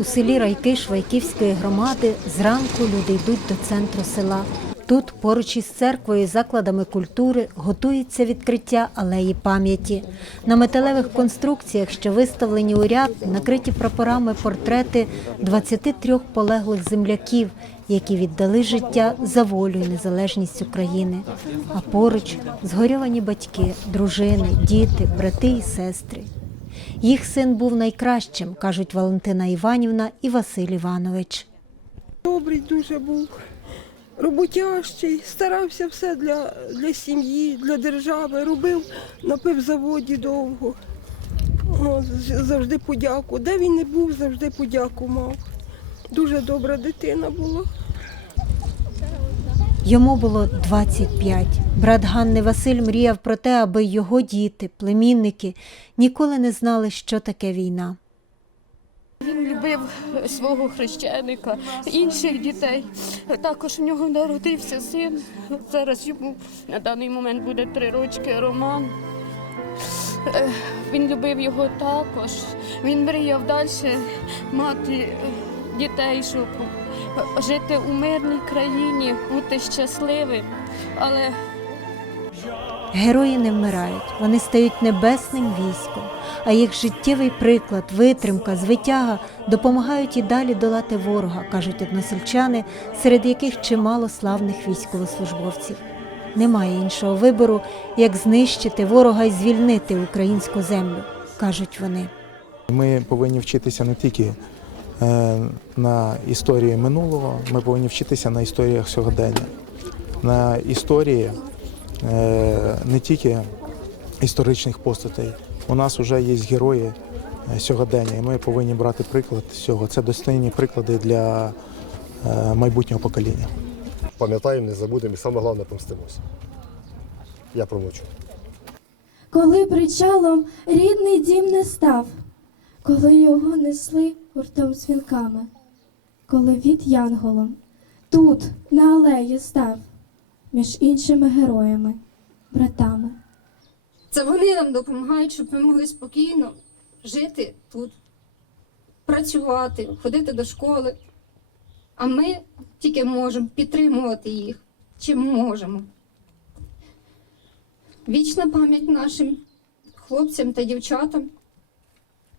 У селі Райки Швайківської громади зранку люди йдуть до центру села. Тут, поруч із церквою і закладами культури, готується відкриття алеї пам'яті. На металевих конструкціях, що виставлені у ряд, накриті прапорами портрети 23 полеглих земляків, які віддали життя за волю і незалежність України. А поруч згорьовані батьки, дружини, діти, брати і сестри. Їх син був найкращим, кажуть Валентина Іванівна і Василь Іванович. Добрий дуже був, роботящий, старався все для, для сім'ї, для держави. Робив на пивзаводі довго. О, завжди подяку. Де він не був, завжди подяку мав. Дуже добра дитина була. Йому було 25. Брат Ганни Василь мріяв про те, аби його діти, племінники ніколи не знали, що таке війна. Він любив свого хрещеника, інших дітей. Також в нього народився син. Зараз йому на даний момент буде три рочки Роман. Е, Він любив його також. Він мріяв далі мати е, дітей, щоб жити у мирній країні, бути щасливим. Але Герої не вмирають, вони стають небесним військом, а їх життєвий приклад, витримка, звитяга допомагають і далі долати ворога, кажуть односельчани, серед яких чимало славних військовослужбовців. Немає іншого вибору, як знищити ворога і звільнити українську землю, кажуть вони. Ми повинні вчитися не тільки на історії минулого, ми повинні вчитися на історіях сьогодення, на історії е, не тільки історичних постатей. У нас вже є герої е, сьогодення, і ми повинні брати приклад з цього. Це достойні приклади для е, майбутнього покоління. Пам'ятаємо, не забудемо і саме головне помстимося. Я промовчу. Коли причалом рідний дім не став, коли його несли гуртом з коли від янголом тут, на алеї став, між іншими героями, братами. Це вони нам допомагають, щоб ми могли спокійно жити тут, працювати, ходити до школи. А ми тільки можемо підтримувати їх, чим можемо. Вічна пам'ять нашим хлопцям та дівчатам,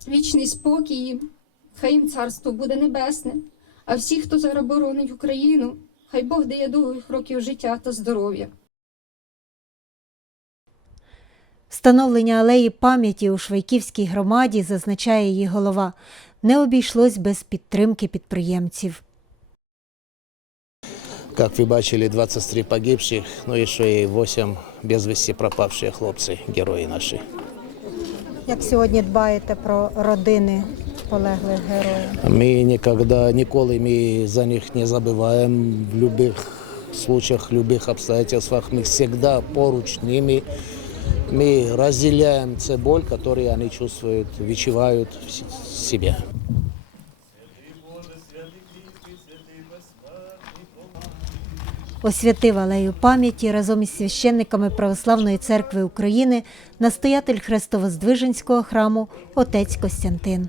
вічний спокій хай їм царство буде небесне, а всі, хто зараз боронить Україну, хай Бог дає довгих років життя та здоров'я. Встановлення алеї пам'яті у Швайківській громаді, зазначає її голова, не обійшлось без підтримки підприємців. Как вы бачили, 23 погибших, ну еще и 8 без вести пропавшие хлопцы, герои наши. Як сьогодні дбаєте про родини полеглих героїв? Мы никогда, николи мы за них не забываем. В любых случаях, в любых обстоятельствах мы всегда поруч с ними. Мы разделяем ту боль, которую они чувствуют, відчувають в с- себе. Освятив алею пам'яті разом із священниками Православної церкви України настоятель Хрестовоздвиженського храму отець Костянтин.